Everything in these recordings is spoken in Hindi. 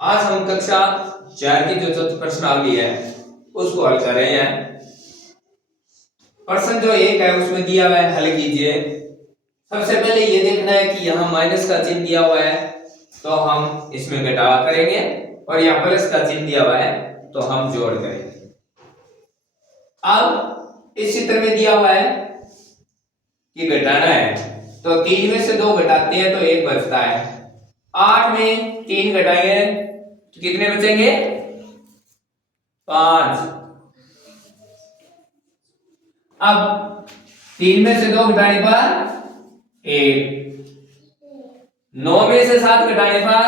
आज हम कक्षा 4 की जो चौथी प्रश्न आ गई है उसको हल कर रहे हैं। प्रश्न जो एक है उसमें दिया हुआ है, हल कीजिए। सबसे पहले ये देखना है कि यहाँ माइनस का चिन्ह दिया हुआ है तो हम इसमें घटाव करेंगे और यहाँ प्लस का चिन्ह दिया हुआ है तो हम जोड़ करेंगे। अब इस चित्र में दिया हुआ है कि घटाना है तो 3 में से 2 घटाते हैं तो 1 बचता है। 8 में 3 घटाएंगे तो कितने बचेंगे? 5। अब 3 में से 2 घटाने पर 1। 9 में से 7 घटाने पर,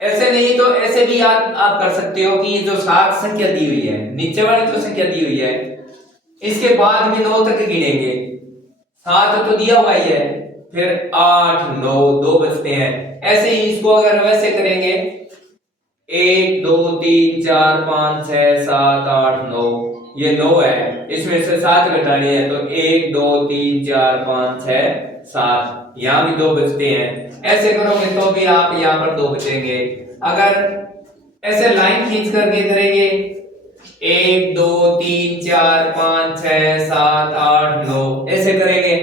ऐसे नहीं तो ऐसे भी आप कर सकते हो कि जो 7 संख्या दी हुई है, नीचे वाली जो संख्या दी हुई है इसके बाद में 9 तक गिनेंगे। 7 तो दिया हुआ ही है, फिर 8 9 2 बचते हैं। ऐसे ही इसको अगर वैसे करेंगे 1 2 3 4 5 6 7 8 9, ये 9 है, इसमें से 7 घटाने हैं तो 1 2 3 4 5 6 7, यहाँ भी 2 बचते हैं। ऐसे करोगे तो भी आप यहाँ पर 2 बचेंगे। अगर ऐसे लाइन खींच करके करेंगे 1 2 3 4 5 6 7 8 9 ऐसे करेंगे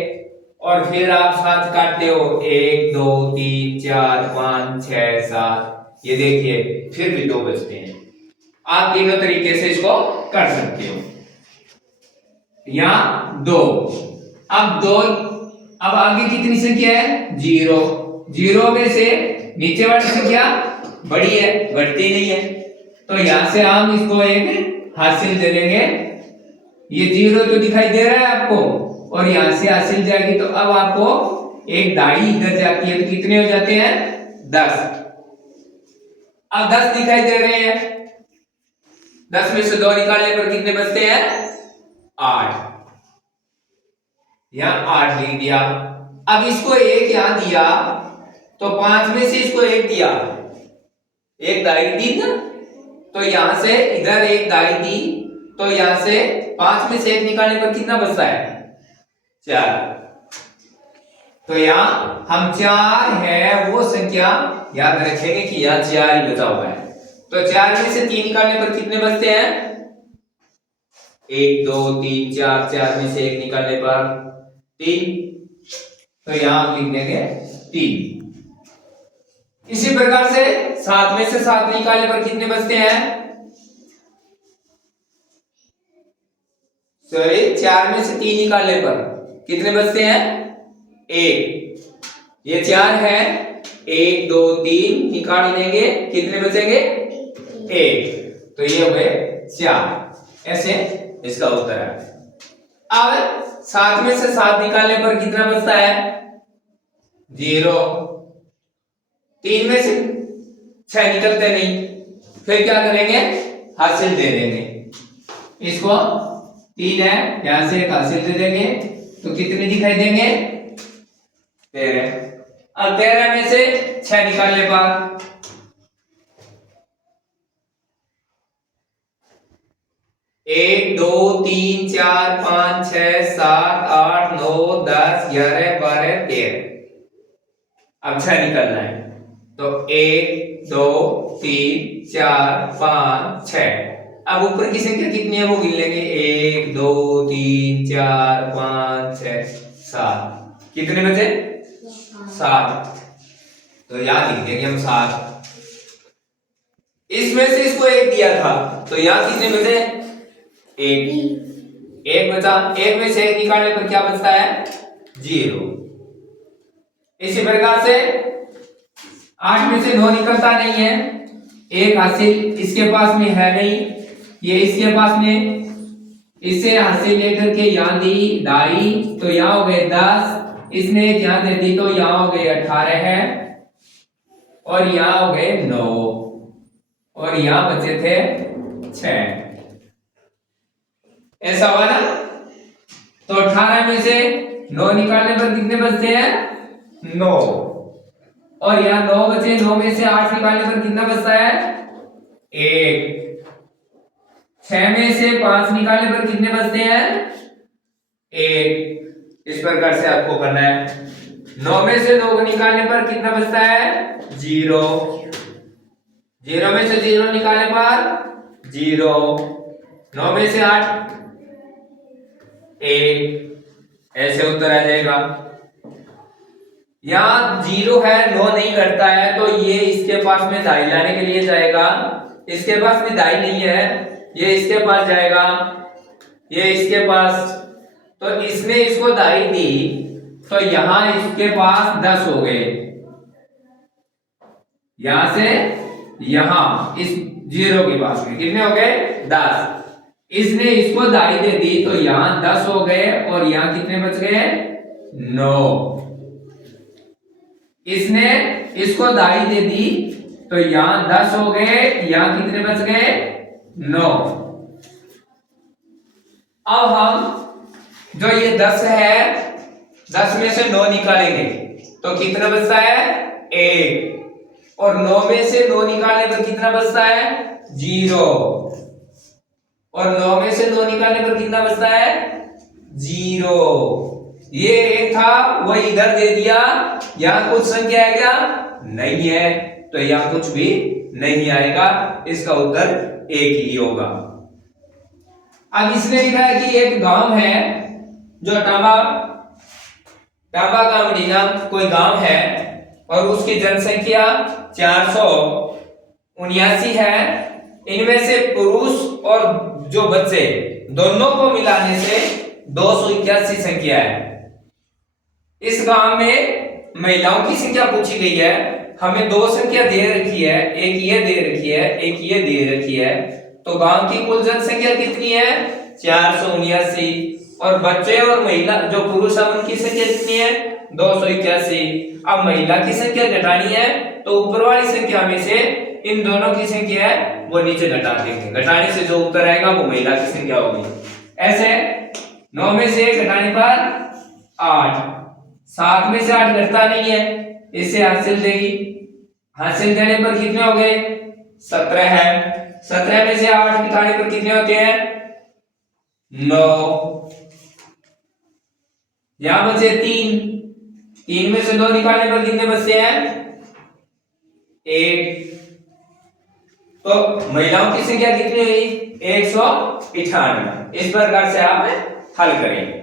और फिर आप 7 काटते हो 1 2 3 4 5 6 7, ये देखिए फिर भी 2 बचते हैं। आप तीनों तरीके से इसको कर सकते हो। या 2, अब 2, अब आगे कितनी संख्या है? 0। 0 में से नीचे वाली संख्या बड़ी है, घटती नहीं है, तो यहां से हम इसको एक हासिल दे देंगे। ये 0 तो दिखाई दे रहा है आपको और यहां से हासिल जाएगी तो अब आपको एक दाई इधर जाती है तो कितने हो जाते हैं? 10। अब 10 दिखाई दे रहे हैं, 10 में से 2 निकालने पर कितने बचते हैं? 8। यहां 8 लिख दिया। अब इसको 1 यहां दिया तो 5 में से इसको 1 दिया, एक दाई दी ना, तो यहां से इधर एक दाई दी तो यहां से 5 में से 1 निकालने पर कितना बचता है? 4। तो यहां हम 4 है वो संख्या याद रखेंगे कि यहां 4 ही बचा हुआ है। तो 4 में से 3 निकालने पर कितने बचते हैं? 1 2 3 4, 4 में से 1 निकालने पर 3, तो यहां हम लिख देंगे 3। इसी प्रकार से 7 में से 7 निकालने पर कितने बचते हैं? सॉरी, 4 में से 3 निकालने पर कितने बचते हैं? 1। ये 4 है, 1 2 3 निकाल देंगे, कितने बचेंगे? 1। तो ये हो गए 4। ऐसे इसका उत्तर है। अब 7 में से 7 निकालने पर कितना बचता है? 0। 3 में से 6 निकलते नहीं, फिर क्या करेंगे? हासिल दे देंगे। इसको 3 है, यहां से एक हासिल दे देंगे तो कितने दिखाई देंगे? 13। अब 13 में से 6 निकालने पर 1 2 3 4 5 6 7 8 9 10 11 12 13, अब 6 निकलना है तो 1 2 3 4 5 6। अब ऊपर की संख्या कितनी है वो गिन लेंगे, 1 2 3 4 5 6 7, कितने बचे? 7। तो याद लिख देंगे हम 7। इसमें से इसको 1 दिया था तो यहां कितने बचे? 1 बचा। 1 में से 1 निकालने पर क्या बचता है? 0। इसी प्रकार से 8 में से 9 निकलता नहीं है, एक हासिल इसके पास में है नहीं, ये इसके पास में, इससे हासिल लेकर के यहां दी दाई तो यहां हो गए 10, इसने एक यहां दे दी तो यहां हो गए 18 है और यहां हो गए 9 और यहां बचे थे 6। ऐसा हुआ ना? तो 18 में से 9 निकालने पर कितने बचते हैं? 9। और यहाँ 9 बचे, 9 में से 8 निकालने पर कितना बचता है? 1। 6 में से 5 निकालने पर कितने बचते हैं? 1। इस प्रकार से आपको करना है। 9 में से 9 को निकालने पर कितना बचता है? 0। 0 में से 0 निकालने पर 0। 9 में से 8 1, ऐसे उत्तर आ जाएगा। यहाँ 0 है, 9 नहीं करता है, तो ये इसके पास में दाई लाने के लिए जाएगा। इसके पास भी दाई नहीं है, ये इसके पास जाएगा, ये इसके पास, तो इसने इसको दाई दी, तो यहां इसके पास 10 हो गए। यहां से यहां इस 0 के पास में कितने हो गए? 10। इसने इसको दाई दे दी, तो यहां 10 हो गए और यहां कितने बच गए? 9। इसने इसको दाई दे दी, तो यहां 10 हो गए, यहां कितने बच गए? 9। अब हम जो ये 10 है, 10 में से 9 निकालेंगे तो कितना बचता है? 1। और 9 में से 9 निकालने पर कितना बचता है? 0। और 9 में से 9 निकालने पर कितना बचता है? 0। ये 1 था, वो इधर दे दिया, यहां कुछ संख्या है क्या? नहीं है, तो यहां कुछ भी नहीं आएगा। इसका उत्तर 1 ही होगा। अब इसने लिखा है कि एक गांव है जो टांबा गांवड़ी नाम कोई गांव है और उसकी जनसंख्या 479 है। इनमें से पुरुष और जो बच्चे दोनों को मिलाने से 281 संख्या है। इस गांव में महिलाओं की संख्या पूछी गई है। हमें 2 संख्या दे रखी है, एक ये दे रखी है, एक ये दे रखी है, तो गांव की कुल जनसंख्या कितनी है? 479। और बच्चे और महिला जो पुरुष है उनकी संख्या कितनी है? 281। अब महिला की संख्या घटानी है, तो ऊपर वाली संख्या में से इन दोनों की संख्या है वो नीचे घटा देंगे। घटाने से जो उत्तर आएगा वो महिला की संख्या होगी। ऐसे 9 में से 1 घटाने पर 8। 7 में से 8 घटता नहीं है, इसे हासिल देगी। हासिल देने पर कितने हो गए? 17 है। 17 में से 8 घटाने पर कितने होते हैं? 9। यहां बचे 3। 3 में से 2 निकालने पर कितने बचते हैं? 1। तो महिलाओं की संख्या कितनी हुई? 198। इस प्रकार से आप हल करें।